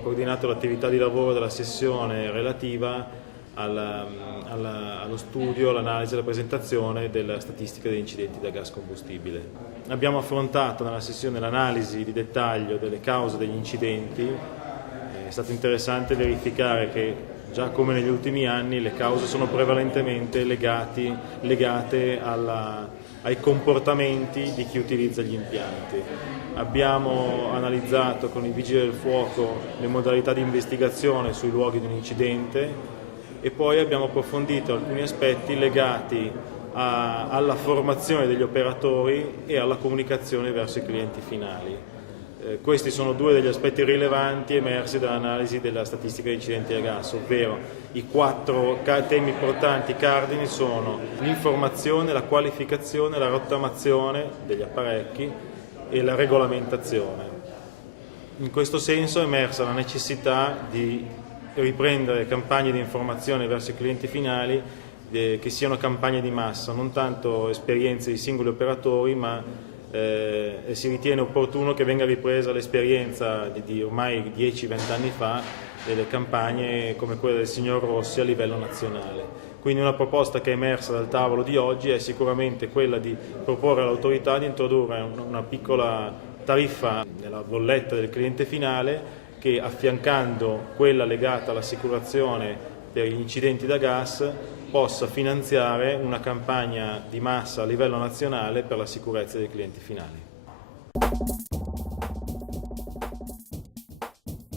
Ho coordinato l'attività di lavoro della sessione relativa allo studio, all'analisi e alla presentazione della statistica degli incidenti da gas combustibile. Abbiamo affrontato nella sessione l'analisi di dettaglio delle cause degli incidenti. È stato interessante verificare che, già come negli ultimi anni, le cause sono prevalentemente legate ai comportamenti di chi utilizza gli impianti. Abbiamo analizzato con i Vigili del Fuoco le modalità di investigazione sui luoghi di un incidente e poi abbiamo approfondito alcuni aspetti legati alla formazione degli operatori e alla comunicazione verso i clienti finali. Questi sono due degli aspetti rilevanti emersi dall'analisi della statistica di incidenti da gas, ovvero i 4 temi importanti cardini sono l'informazione, la qualificazione, la rottamazione degli apparecchi e la regolamentazione. In questo senso è emersa la necessità di riprendere campagne di informazione verso i clienti finali che siano campagne di massa, non tanto esperienze di singoli operatori, ma si ritiene opportuno che venga ripresa l'esperienza di ormai 10-20 anni fa delle campagne come quella del signor Rossi a livello nazionale. Quindi una proposta che è emersa dal tavolo di oggi è sicuramente quella di proporre all'autorità di introdurre una piccola tariffa nella bolletta del cliente finale che, affiancando quella legata all'assicurazione per gli incidenti da gas, possa finanziare una campagna di massa a livello nazionale per la sicurezza dei clienti finali.